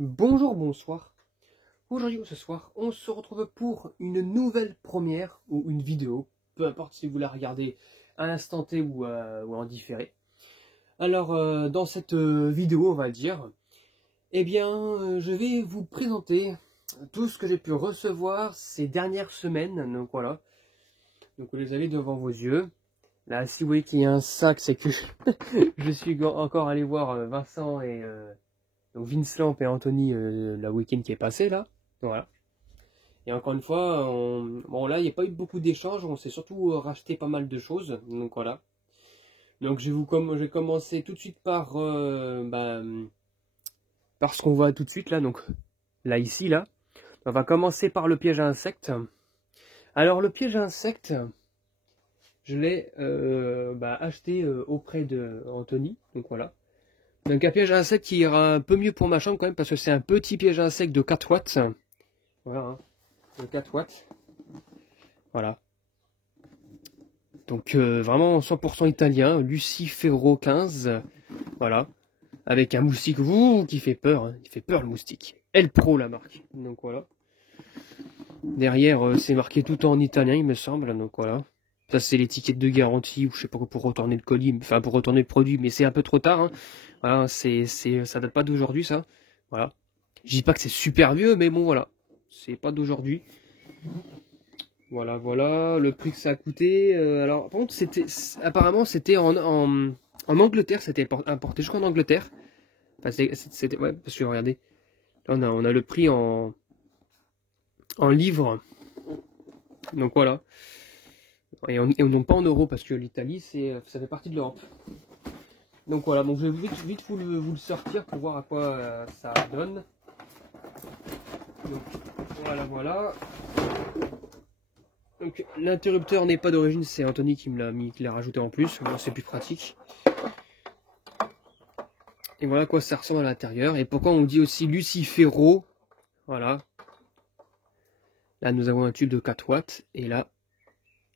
Bonjour, bonsoir. Aujourd'hui ou ce soir, on se retrouve pour une nouvelle première ou une vidéo, peu importe si vous la regardez à l'instant T ou en différé. Alors, dans cette vidéo, on va dire, je vais vous présenter tout ce que j'ai pu recevoir ces dernières semaines. Donc voilà, donc vous les avez devant vos yeux. Là, si vous voyez qu'il y a un sac, c'est que je suis encore allé voir Vincent et donc Vince Lamp et Anthony la week-end qui est passé là. Voilà. Et encore une fois, bon là, il n'y a pas eu beaucoup d'échanges, on s'est surtout racheté pas mal de choses. Donc voilà. Donc je vais commencer tout de suite par ce qu'on voit tout de suite là. Donc là, ici, là. On va commencer par le piège à insectes. Alors le piège à insectes, je l'ai acheté auprès de Anthony. Donc voilà. Donc un piège à insectes qui ira un peu mieux pour ma chambre quand même parce que c'est un petit piège à insectes de 4 watts. Voilà, hein, de 4 watts. Voilà. Donc vraiment 100% italien, Lucifero 15. Voilà. Avec un moustique qui fait peur. Hein. Il fait peur le moustique. El Pro la marque. Donc voilà. Derrière c'est marqué tout en italien il me semble. Donc voilà. Ça c'est l'étiquette de garantie ou je sais pas pour retourner le colis, enfin pour retourner le produit, mais c'est un peu trop tard. Hein. Voilà, ça date pas d'aujourd'hui ça. Voilà. Je dis pas que c'est super vieux, mais bon voilà. C'est pas d'aujourd'hui. Voilà, voilà. Le prix que ça a coûté. Alors par contre apparemment c'était en Angleterre, c'était importé jusqu'en Angleterre. Enfin, c'était ouais, parce que regardez. Là on a le prix en livres. Donc voilà. Et non pas en euros parce que l'Italie ça fait partie de l'Europe. Donc voilà, donc je vais vite vous le sortir pour voir à quoi ça donne. Donc voilà. Donc l'interrupteur n'est pas d'origine, c'est Anthony qui qui l'a rajouté en plus. Bon, c'est plus pratique. Et voilà à quoi ça ressemble à l'intérieur. Et pourquoi on dit aussi Lucifero. Voilà. Là nous avons un tube de 4 watts. Et là,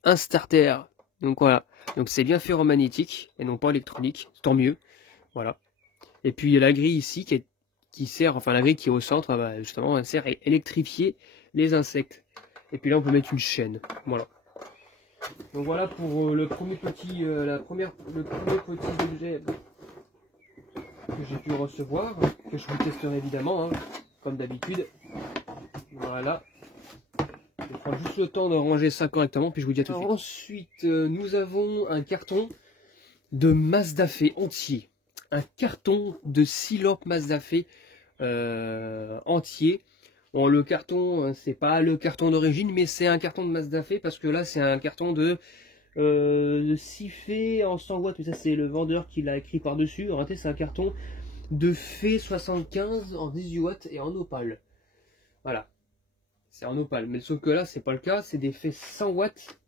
un starter. Donc voilà. Donc c'est bien ferromagnétique et non pas électronique. Tant mieux. Voilà. Et puis il y a la grille ici qui sert, enfin la grille qui est au centre, justement, elle sert à électrifier les insectes. Et puis là on peut mettre une chaîne. Voilà. Donc voilà pour le premier petit objet que j'ai pu recevoir, que je vous testerai évidemment, hein, comme d'habitude. Voilà. Je prends juste le temps de ranger ça correctement, puis je vous dis à tout de suite. Ensuite, nous avons un carton de Mazdafé entier. Un carton de 6 lampes Mazdafé entier. Bon, le carton, c'est pas le carton d'origine, mais c'est un carton de Mazdafé, parce que là, c'est un carton de 6 fées en 100 watts. Ça, c'est le vendeur qui l'a écrit par-dessus. En réalité, c'est un carton de fées 75 en 18 watts et en opale. Voilà. C'est en opale. Mais sauf que là, c'est pas le cas. C'est des fées 100 watts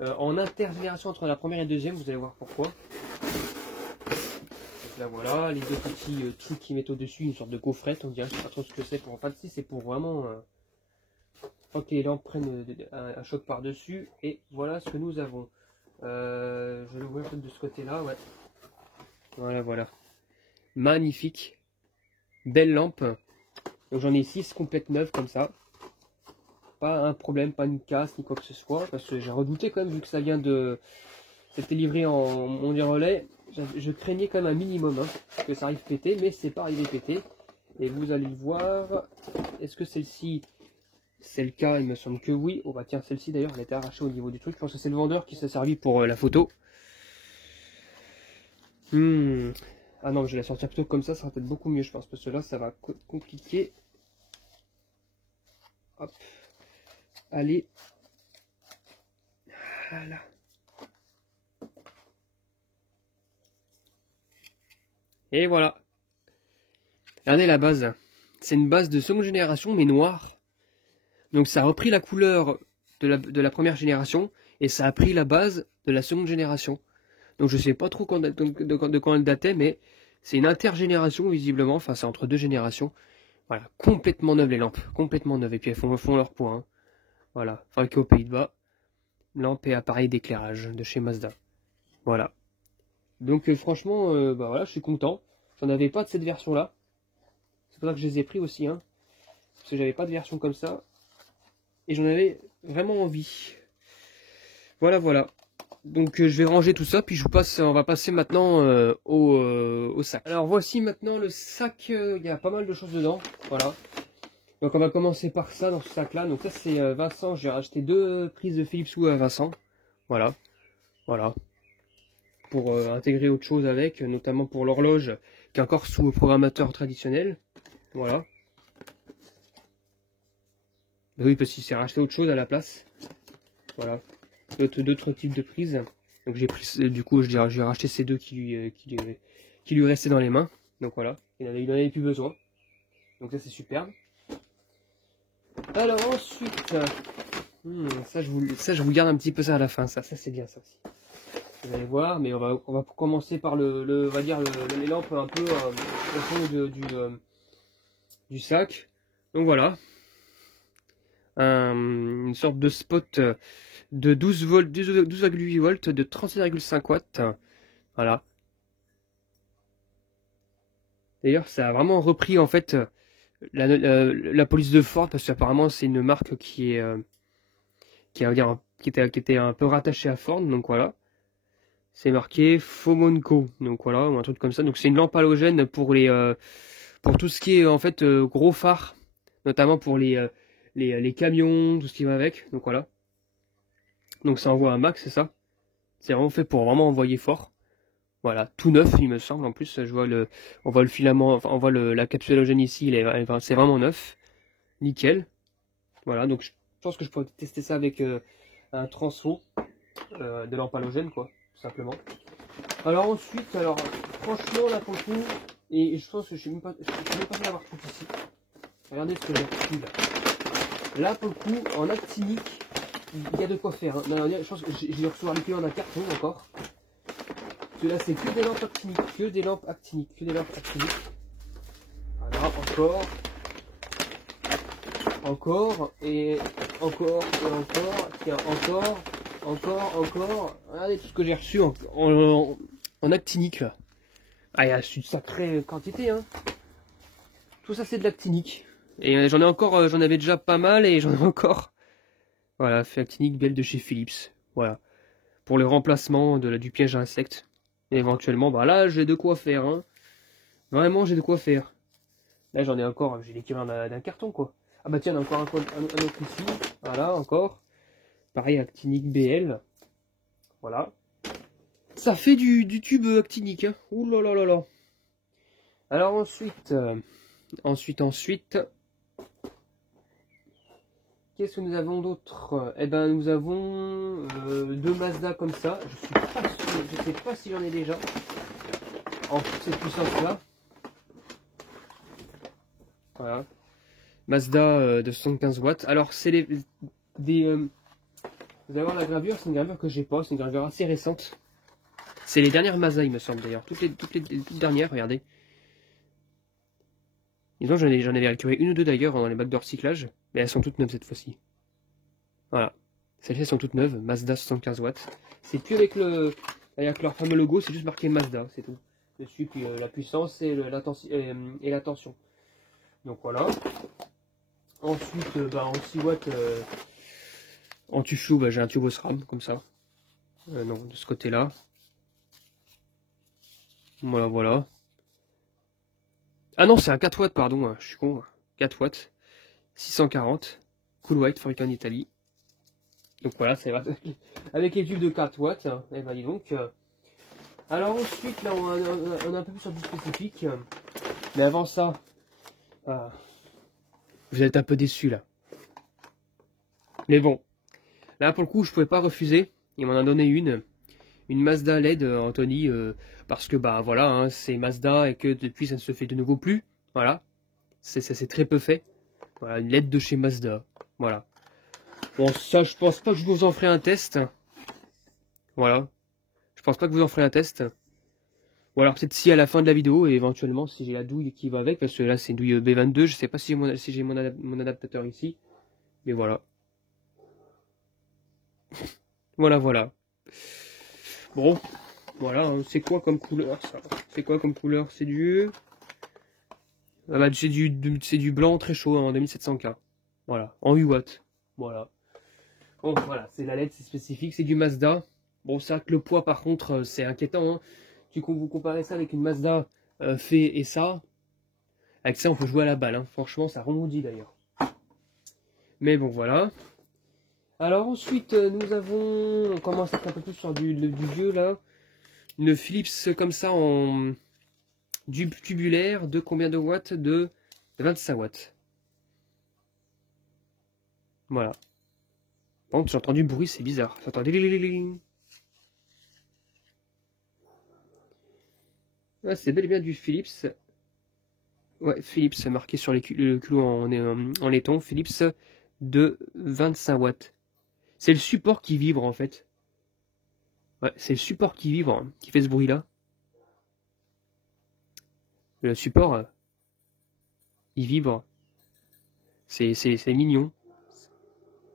en intergénération entre la première et la deuxième. Vous allez voir pourquoi. Donc là, voilà. Les deux petits trucs qui mettent au-dessus, une sorte de coffrette. On dirait, je sais pas trop ce que c'est. En fait, c'est pour vraiment... que les lampes prennent un choc par-dessus. Et voilà ce que nous avons. Je vais l'ouvrir peut-être de ce côté-là. Ouais. Voilà. Magnifique. Belle lampe. Donc j'en ai 6 complètes neuves comme ça. Pas un problème, pas une casse ni quoi que ce soit. Parce que j'ai redouté quand même vu que ça vient de... C'était livré en mondial relais. Je craignais quand même un minimum que ça arrive péter. Mais c'est pas arrivé péter. Et vous allez le voir. Est-ce que celle-ci... C'est le cas, il me semble que oui. Oh bah tiens, celle-ci d'ailleurs, elle a été arrachée au niveau du truc. Je pense que c'est le vendeur qui s'est servi pour la photo. Ah non, je vais la sortir plutôt comme ça sera peut-être beaucoup mieux, je pense. Parce que là, ça va compliquer. Hop. Allez. Voilà. Et voilà. Regardez la base. C'est une base de seconde génération, mais noire. Donc ça a repris la couleur de la première génération. Et ça a pris la base de la seconde génération. Donc je sais pas trop de quand elle datait, mais c'est une intergénération visiblement. Enfin, c'est entre deux générations. Voilà, complètement neuves les lampes. Complètement neuves. Et puis elles font leur poids. Hein. Voilà, fabriqué aux Pays-Bas. Lampe et appareil d'éclairage de chez Mazda. Voilà. Donc franchement, voilà, je suis content. J'en avais pas de cette version-là. c'est pour ça que je les ai pris aussi, hein. Parce que j'avais pas de version comme ça. Et j'en avais vraiment envie. Voilà, voilà. Donc je vais ranger tout ça, puis on va passer maintenant au sac. Alors voici maintenant le sac, il y a pas mal de choses dedans, voilà. Donc on va commencer par ça dans ce sac là. Donc ça c'est Vincent, j'ai racheté 2 prises de Philips Hue à Vincent. Voilà, voilà. Pour intégrer autre chose avec, notamment pour l'horloge qui est encore sous programmateur traditionnel. Voilà. Ben oui, parce qu'il s'est racheté autre chose à la place. Voilà. D'autres types de prises. Donc j'ai pris, du coup j'ai racheté ces deux qui lui restaient dans les mains. Donc voilà, il n'en avait plus besoin. Donc ça c'est superbe. Alors ensuite, ça je vous garde un petit peu ça à la fin, ça c'est bien ça aussi. Vous allez voir, mais on va commencer par on va dire les lampes un peu au fond du sac. Donc voilà, une sorte de spot de 12 volts, 12,8 volts, de 36,5 watts. Voilà. D'ailleurs, ça a vraiment repris en fait la police de Ford, parce qu'apparemment c'est une marque qui était un peu rattachée à Ford, donc voilà. C'est marqué Fomonco, donc voilà, ou un truc comme ça. Donc c'est une lampe halogène pour pour tout ce qui est en fait gros phare, notamment pour les camions, tout ce qui va avec. Donc voilà. Donc ça envoie un max, c'est ça. C'est vraiment fait pour vraiment envoyer fort. Voilà, tout neuf, il me semble. En plus, on voit le filament, enfin, on voit la capsule halogène ici, c'est vraiment neuf. Nickel. Voilà, donc je pense que je pourrais tester ça avec un transfo de lampe halogène, quoi, tout simplement. Alors ensuite, franchement, là pour le coup, et je pense que je ne sais même pas l'avoir tout ici. Regardez ce que j'ai reçu là. Là pour le coup, en actinique, il y a de quoi faire. Hein. Non, je pense que j'ai reçu un l'équivalent d'un carton encore. Parce que là, c'est que des lampes actiniques, que des lampes actiniques, que des lampes actiniques. Voilà, encore, et encore, tiens, encore. Regardez tout ce que j'ai reçu en actinique là. Ah, il y a une sacrée quantité, hein. Tout ça, c'est de l'actinique. Et j'en ai encore, j'en avais déjà pas mal et j'en ai encore. Voilà, fait actinique belle de chez Philips. Voilà. Pour le remplacement du piège à insectes. Et éventuellement, bah là, j'ai de quoi faire, hein. Vraiment, j'ai de quoi faire. Là, j'en ai encore, j'ai l'équivalent d'un carton, quoi. Ah bah tiens, il y en a encore un autre ici. Voilà, encore. Pareil, actinique BL. Voilà. Ça fait du tube actinique, hein. Ouh là là là là. Alors ensuite, qu'est-ce que nous avons d'autre? Eh ben, nous avons 2 Mazda comme ça. Je sais pas si j'en ai déjà en cette puissance-là. Voilà. Mazda de 75 watts. Alors, c'est vous allez voir la gravure, c'est une gravure que j'ai pas, c'est une gravure assez récente. C'est les dernières Mazda, il me semble d'ailleurs. Toutes les dernières, regardez. Disons, j'en avais récupéré une ou deux d'ailleurs dans les bacs de recyclage, mais elles sont toutes neuves cette fois-ci. Voilà. Celles-ci sont toutes neuves, Mazda 75 watts. C'est plus avec leur fameux logo, c'est juste marqué Mazda, c'est tout. Dessus, puis la puissance et la tension. Donc voilà. Ensuite, en 6 watts, en tuchou, j'ai un turbo SRAM, comme ça. Non, de ce côté-là. Voilà, voilà. Ah non, c'est un 4 watts, pardon, je suis con. 4 watts. 640. Cool White, fabriqué en Italie. Donc voilà, c'est avec les tubes de 4 watts. Et ben dis donc. Alors ensuite, là, on a un peu plus sur du spécifique. Mais avant ça, vous êtes un peu déçus là. Mais bon, là pour le coup, je pouvais pas refuser. Il m'en a donné une Mazda LED Anthony, parce que bah voilà, hein, c'est Mazda et que depuis ça ne se fait de nouveau plus. Voilà, c'est très peu fait. Voilà, une LED de chez Mazda. Voilà. Bon, ça, je pense pas que je vous en ferai un test. Voilà. Je pense pas que vous en ferez un test. Ou alors peut-être si à la fin de la vidéo, et éventuellement si j'ai la douille qui va avec, parce que là c'est une douille B22, je sais pas si j'ai mon adaptateur ici. Mais voilà. Voilà. Bon, voilà, hein, c'est quoi comme couleur ça? C'est quoi comme couleur? C'est du Bah, c'est du blanc très chaud hein, en 2700K. Voilà, en 8 watts. Voilà. Bon, voilà, c'est la LED, c'est spécifique, c'est du Mazda. Bon, c'est vrai que le poids, par contre, c'est inquiétant. Hein. Vous comparez ça avec une Mazda fait et ça. Avec ça, on peut jouer à la balle. Hein. Franchement, ça rebondit d'ailleurs. Mais bon, voilà. Alors ensuite, nous avons... On commence à être un peu plus sur du vieux, là. Une Philips comme ça en tubulaire de combien de watts? De 25 watts. Voilà. Bon, j'ai entendu bruit, c'est bizarre. Attendez. Ouais, c'est bel et bien du Philips. Ouais, Philips marqué sur le culot en laiton. Philips de 25 watts. C'est le support qui vibre en fait. Ouais, c'est le support qui vibre, hein, qui fait ce bruit-là. Le support, il vibre. C'est mignon.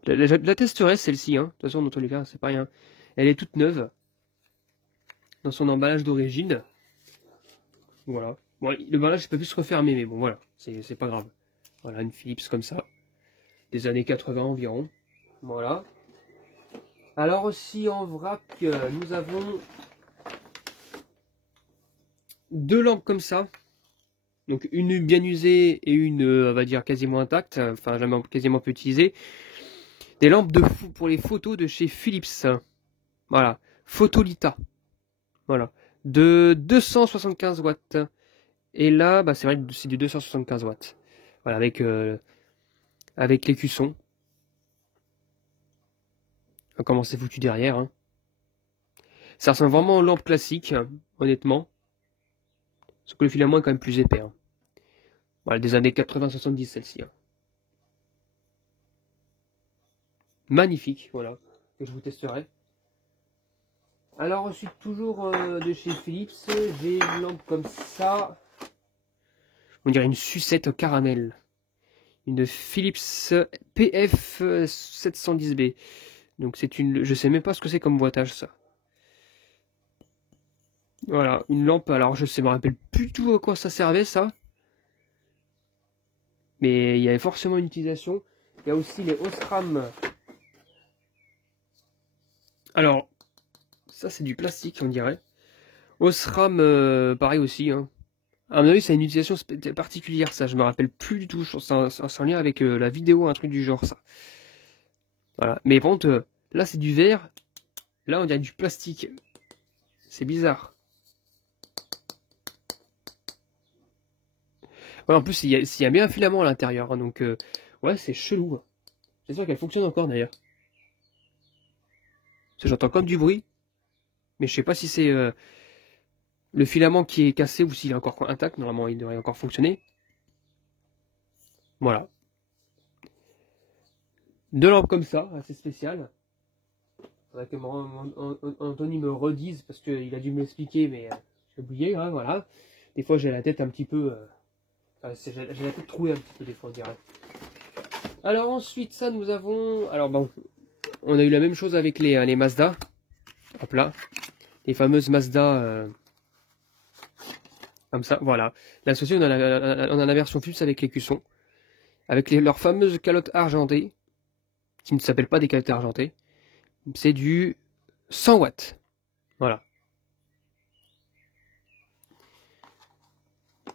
La testerai celle-ci, hein. De toute façon, dans tous les cas, c'est pas rien. Elle est toute neuve. Dans son emballage d'origine. Voilà. Bon, l'emballage peut plus se refermer, mais bon, voilà. C'est pas grave. Voilà, une Philips comme ça. Des années 80 environ. Voilà. Alors aussi en vrac, nous avons deux lampes comme ça. Donc une bien usée et une, on va dire, quasiment intacte. Enfin, jamais quasiment peu utilisée. Des lampes pour les photos de chez Philips. Voilà. Photolita. Voilà. De 275 watts. Et là, bah, c'est vrai que c'est du 275 watts. Voilà, avec l'écusson. Comment c'est foutu derrière. Hein. Ça ressemble vraiment aux lampes classiques, hein, honnêtement. Sauf que le filament est quand même plus épais. Hein. Voilà, des années 80-70 celle-ci. Hein. Magnifique, voilà. Que je vous testerai. Alors ensuite, toujours de chez Philips, j'ai une lampe comme ça. On dirait une sucette au caramel. Une Philips PF 710B. Donc c'est une... Je sais même pas ce que c'est comme boîtage ça. Voilà, une lampe. Alors je me rappelle plus du tout à quoi ça servait ça. Mais il y avait forcément une utilisation. Il y a aussi les Osram. Alors, ça c'est du plastique on dirait. Osram, pareil aussi. Hein. À mon avis, c'est une utilisation particulière, ça. Je me rappelle plus du tout. C'est en lien avec la vidéo, un truc du genre, ça. Voilà. Mais par contre, là, c'est du verre. Là, on dirait du plastique. C'est bizarre. Ouais, en plus, il y a bien un filament à l'intérieur. Hein, donc, ouais, c'est chelou. J'espère qu'elle fonctionne encore, d'ailleurs. J'entends comme du bruit. Mais je sais pas si c'est le filament qui est cassé ou s'il est encore intact. Normalement, il devrait encore fonctionner. Voilà. Deux lampes comme ça, assez spéciales. Faudrait que Anthony me redise parce qu'il a dû me l'expliquer, mais j'ai oublié. Hein, voilà. Des fois, j'ai la tête un petit peu. J'ai la tête trouée un petit peu des fois, on dirait. Alors ensuite, ça, nous avons. Alors bon, on a eu la même chose avec les Mazda. Hop là, les fameuses Mazda. Comme ça, voilà. Là, ceci, on a la version Philips avec l'écusson. Avec leurs fameuses calottes argentées. Qui ne s'appellent pas des calottes argentées. C'est du 100 watts. Voilà.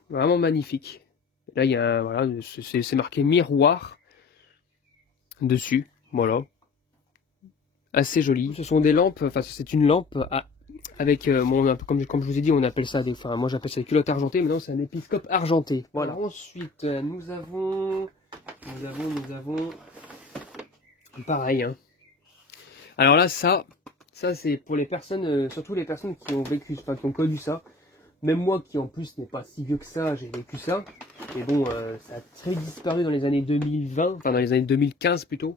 Vraiment magnifique. Là, il y a voilà, c'est marqué miroir dessus. Voilà. Assez joli. Ce sont des lampes, enfin, c'est une lampe avec, comme je vous ai dit, on appelle ça des fois, moi j'appelle ça des culottes argentées, mais non, c'est un épiscope argenté. Voilà. Alors, ensuite, nous avons, pareil, hein. Alors là, ça c'est pour les personnes, surtout les personnes qui ont vécu, enfin, qui ont connu ça. Même moi qui en plus n'est pas si vieux que ça, j'ai vécu ça. Mais bon, ça a très disparu dans les années 2020, enfin dans les années 2015 plutôt.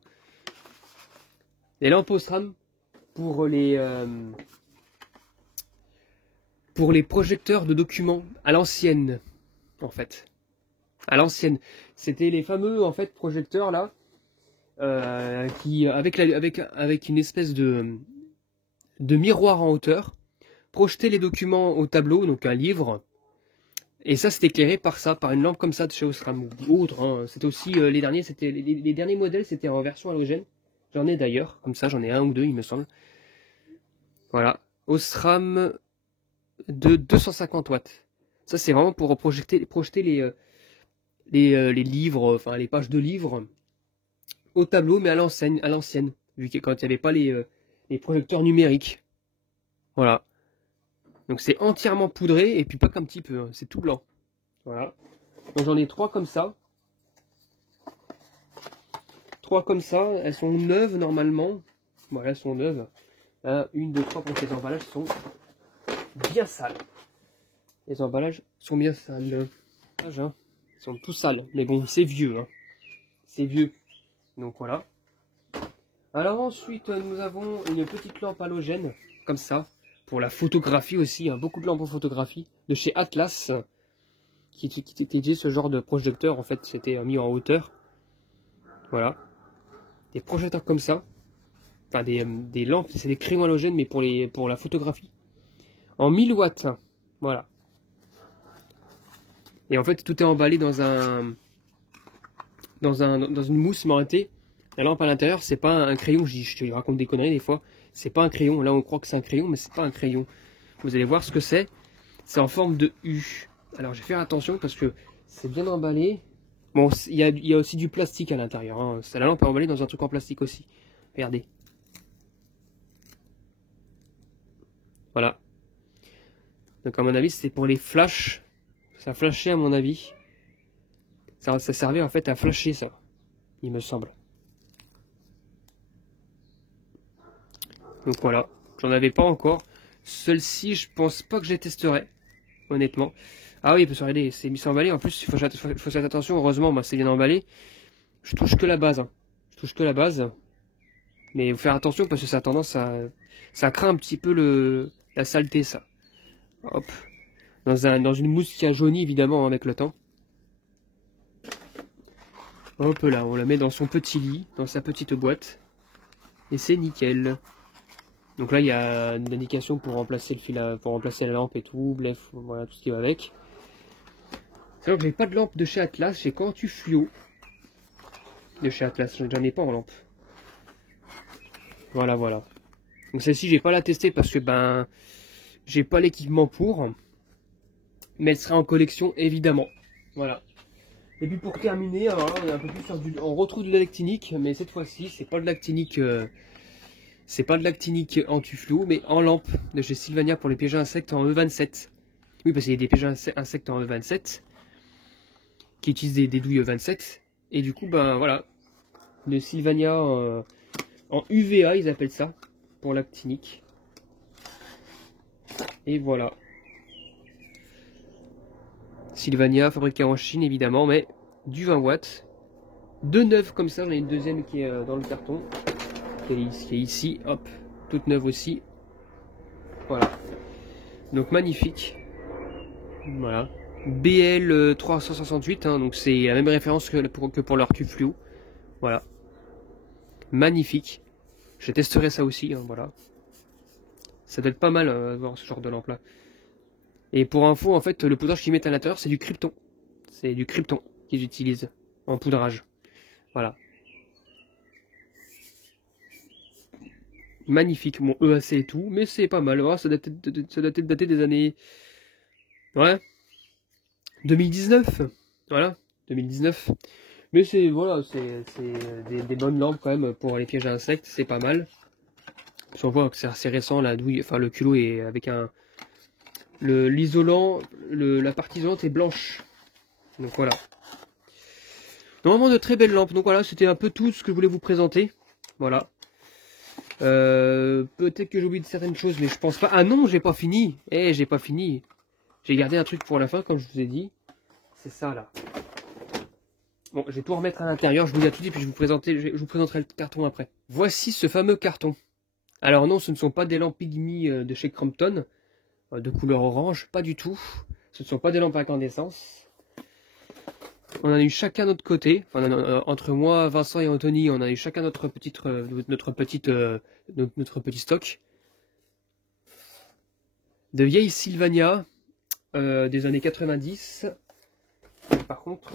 Les lampes Osram pour les projecteurs de documents à l'ancienne, en fait. À l'ancienne. C'était les fameux en fait projecteurs là, qui avec une espèce de miroir en hauteur, projetaient les documents au tableau, donc un livre. Et ça, c'est éclairé par ça, par une lampe comme ça de chez Osram ou autre. Hein. C'était aussi les derniers, c'était les derniers modèles, c'était en version halogène. J'en ai d'ailleurs, comme ça, j'en ai un ou deux, il me semble. Voilà, Osram de 250 watts. Ça, c'est vraiment pour projeter les livres, enfin les pages de livres au tableau, mais à l'ancienne, vu que quand il n'y avait pas les projecteurs numériques. Voilà. Donc c'est entièrement poudré, et puis pas qu'un petit peu, hein, c'est tout blanc. Voilà. Donc j'en ai 3 comme ça. 3 comme ça, elles sont neuves normalement. Voilà, elles sont neuves. 1, 2, 3, pour que les emballages sont bien sales. Les emballages sont bien sales. Ils sont tout sales, mais bon, c'est vieux. Hein. C'est vieux. Donc voilà. Alors ensuite, nous avons une petite lampe halogène, comme ça, pour la photographie aussi. Hein, beaucoup de lampes en photographie, de chez Atlas, qui utilisait ce genre de projecteur. En fait, c'était mis en hauteur. Voilà. Des projecteurs comme ça. Enfin, des lampes, c'est des crayons halogènes, mais pour la photographie. En 1000 watts. Voilà. Et en fait, tout est emballé dans une mousse mentée. La lampe à l'intérieur, c'est pas un crayon. Je te raconte des conneries des fois. C'est pas un crayon. Là, on croit que c'est un crayon, mais c'est pas un crayon. Vous allez voir ce que c'est. C'est en forme de U. Alors, je vais faire attention parce que c'est bien emballé. Bon, il y a aussi du plastique à l'intérieur. Hein. La lampe est emballée dans un truc en plastique aussi. Regardez. Voilà. Donc, à mon avis, c'est pour les flashs. Ça flashait, à mon avis. Ça servait en fait à flasher, ça. Il me semble. Donc voilà. J'en avais pas encore. Celle-ci, je pense pas que je les testerai. Honnêtement. Ah oui, parce que regardez, c'est mis emballé. En plus, il faut faire attention. Heureusement, c'est bien emballé. Je touche que la base. Hein. Je touche que la base. Mais il faut faire attention parce que ça a tendance à... Ça craint un petit peu la saleté, ça. Hop. Dans une mousse qui a jauni, évidemment, avec le temps. Hop là, on la met dans son petit lit, dans sa petite boîte. Et c'est nickel. Donc là, il y a une indication pour remplacer le fil pour remplacer la lampe et tout. Bref, voilà, tout ce qui va avec. C'est vrai que j'ai pas de lampe de chez Atlas. J'ai Quantu Fluo de chez Atlas. J'en ai pas en lampe. Voilà, voilà. Donc celle-ci, j'ai pas la tester parce que ben, j'ai pas l'équipement pour. Mais elle sera en collection, évidemment. Voilà. Et puis pour terminer, alors là, on est un peu plus sur on retrouve de l'actinique, mais cette fois-ci, c'est pas de l'actinique. C'est pas de l'actinique en tuflou, mais en lampe de chez Sylvania pour les pièges à insectes en E27. Oui, parce qu'il y a des pièges à insectes en E27 qui utilisent des douilles E27. Et du coup, ben voilà, de Sylvania en UVA, ils appellent ça, pour l'actinique. Et voilà. Sylvania, fabriqué en Chine évidemment, mais du 20 watts. Deux neuves comme ça, on a une deuxième qui est dans le carton. Qui est ici, hop, toute neuve aussi. Voilà. Donc magnifique. Voilà. BL 368, hein, donc c'est la même référence que pour leur tube fluo. Voilà. Magnifique. Je testerai ça aussi, hein, voilà. Ça doit être pas mal voir ce genre de lampe là. Et pour info, en fait, le poudrage qu'ils mettent à l'intérieur, c'est du krypton. C'est du krypton qu'ils utilisent en poudrage. Voilà. Magnifique, mon EAC et tout, mais c'est pas mal. Oh, ça doit dater des années... Ouais. 2019. Voilà, 2019. Mais c'est voilà, c'est des bonnes lampes quand même pour les pièges à insectes, c'est pas mal. On voit que c'est assez récent, la douille, enfin le culot est avec l'isolant, la partie isolante est blanche. Donc voilà. Normalement de très belles lampes. Donc voilà, c'était un peu tout ce que je voulais vous présenter. Voilà. Peut-être que j'ai oublié de certaines choses, mais je pense pas. Ah non, j'ai pas fini. J'ai pas fini. J'ai gardé un truc pour la fin, comme je vous ai dit. C'est ça là. Bon, je vais tout remettre à l'intérieur, je vous dis à tout de suite, puis je vous présenterai le carton après. Voici ce fameux carton. Alors non, ce ne sont pas des lampes Pygmy de chez Crompton, de couleur orange, pas du tout. Ce ne sont pas des lampes à incandescence. On en a eu chacun notre côté. Enfin, entre moi, Vincent et Anthony, on a eu chacun notre petit stock. De vieilles Sylvania. des années 90. Par contre,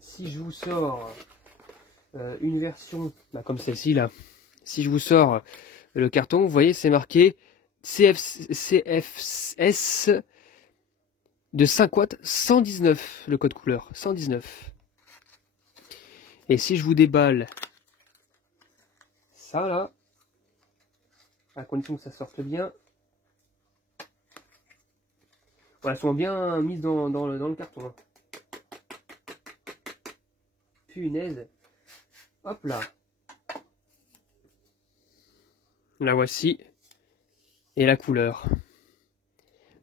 si je vous sors une version comme celle-ci là, si je vous sors le carton, vous voyez c'est marqué CFS de 5 watts 119, le code couleur 119. Et si je vous déballe ça là, à condition que ça sorte bien, voilà, elles sont bien mises dans le carton. Hein. Punaise. Hop là. La voici. Et la couleur.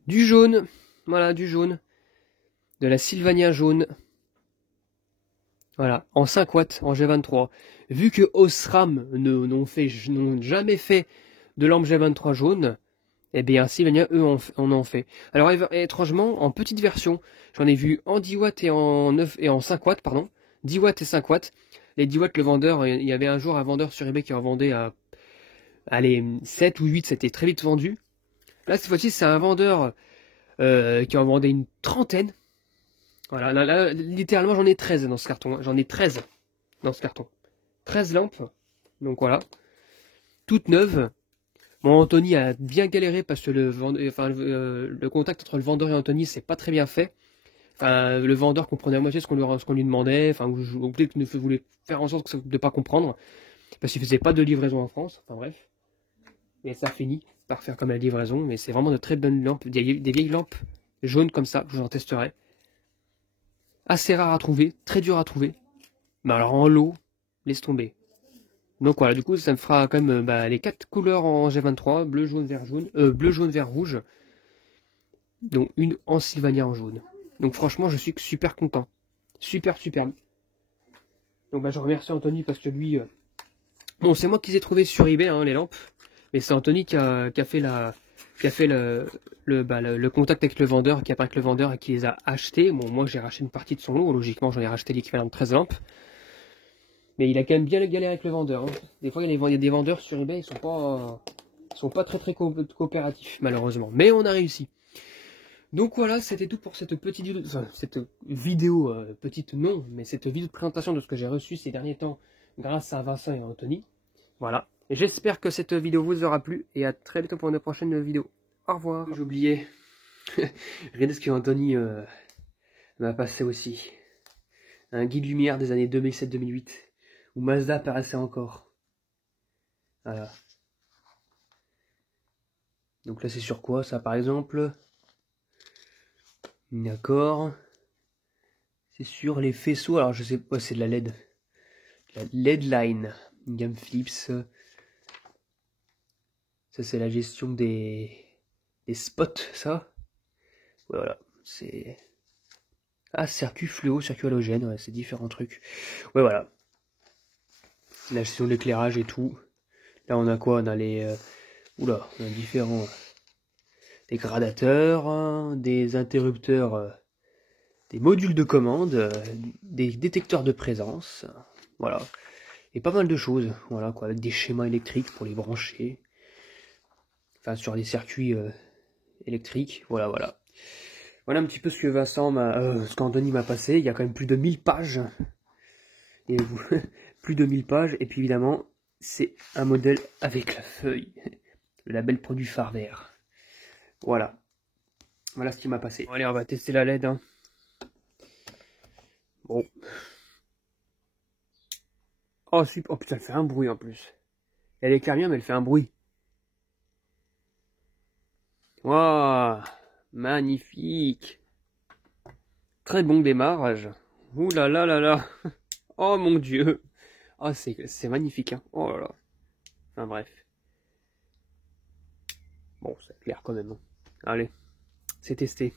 Du jaune. Voilà, du jaune. De la Sylvania jaune. Voilà, en 5 watts, en G23. Vu que Osram n'ont jamais fait de lampe G23 jaune, eh bien Sylvania, eux, en ont fait. Alors étrangement, en petite version, j'en ai vu en 10 watts et en 5 watts, pardon. 10 watts et 5 watts. Les 10 watts, le vendeur, il y avait un jour un vendeur sur eBay qui en vendait à allez, 7 ou 8, c'était très vite vendu. Là, cette fois-ci, c'est un vendeur qui en vendait une trentaine. Voilà, là, littéralement, j'en ai 13 dans ce carton. Hein. J'en ai 13 dans ce carton. 13 lampes. Donc voilà. Toutes neuves. Bon, Anthony a bien galéré parce que le contact entre le vendeur et Anthony, c'est pas très bien fait. Enfin, le vendeur comprenait à moitié ce qu'on lui demandait. Enfin, ou peut-être qu'il voulait faire en sorte de ne pas comprendre. Parce qu'il faisait pas de livraison en France. Enfin bref. Et ça finit par faire comme la livraison. Mais c'est vraiment de très bonnes lampes. Des vieilles lampes jaunes comme ça. Je vous en testerai. Assez rare à trouver. Très dur à trouver. Mais alors en lot, laisse tomber. Donc voilà, du coup, ça me fera quand même les 4 couleurs en G23. Bleu, jaune, vert, jaune. Bleu, jaune, vert, rouge. Donc une en Sylvania en jaune. Donc franchement, je suis super content. Super, superbe. Donc je remercie Anthony parce que lui... Bon, c'est moi qui les ai trouvés sur eBay, hein, les lampes. Mais c'est Anthony qui a fait le contact avec le vendeur, qui a parlé avec le vendeur et qui les a achetés. Bon, moi j'ai racheté une partie de son lot, logiquement j'en ai racheté l'équivalent de 13 lampes. Mais il a quand même bien galéré avec le vendeur. Hein. Des fois il y a des vendeurs sur eBay, ils sont pas très coopératifs malheureusement. Mais on a réussi. Donc voilà, c'était tout pour cette petite vidéo, petite non, mais cette vidéo de présentation de ce que j'ai reçu ces derniers temps grâce à Vincent et Anthony. Voilà. J'espère que cette vidéo vous aura plu et à très bientôt pour une prochaine vidéo. Au revoir. J'ai oublié. Regardez ce que Anthony m'a passé aussi. Un guide lumière des années 2007-2008 où Mazda apparaissait encore. Voilà. Donc là c'est sur quoi ça par exemple? D'accord. C'est sur les faisceaux. Alors je sais pas, c'est de la LED. La LED line. Une gamme Philips. Ça c'est la gestion des spots, ça. Voilà. C'est... Ah, circuit fluo, circuit halogène, ouais, c'est différents trucs. Ouais, voilà. La gestion de l'éclairage et tout. Là, on a quoi? On a les... Oula, on a différents... Des gradateurs, hein, des interrupteurs, des modules de commande, des détecteurs de présence. Voilà. Et pas mal de choses. Voilà, quoi, avec des schémas électriques pour les brancher. Enfin, sur des circuits électriques. Voilà, voilà. Voilà un petit peu ce que ce qu'Anthony m'a passé. Il y a quand même plus de 1000 pages. Et vous, plus de 1000 pages. Et puis évidemment, c'est un modèle avec la feuille. Le label produit Farver. Voilà. Voilà ce qui m'a passé. Bon, allez, on va tester la LED. Hein. Bon. Oh, super. Oh putain, elle fait un bruit en plus. Elle éclaire bien, mais elle fait un bruit. Waouh. Magnifique. Très bon démarrage. Ouh là là là là. Oh mon dieu. Oh, c'est magnifique. Hein. Oh là là. Enfin bref. Bon, ça éclaire quand même. Hein. Allez, c'est testé.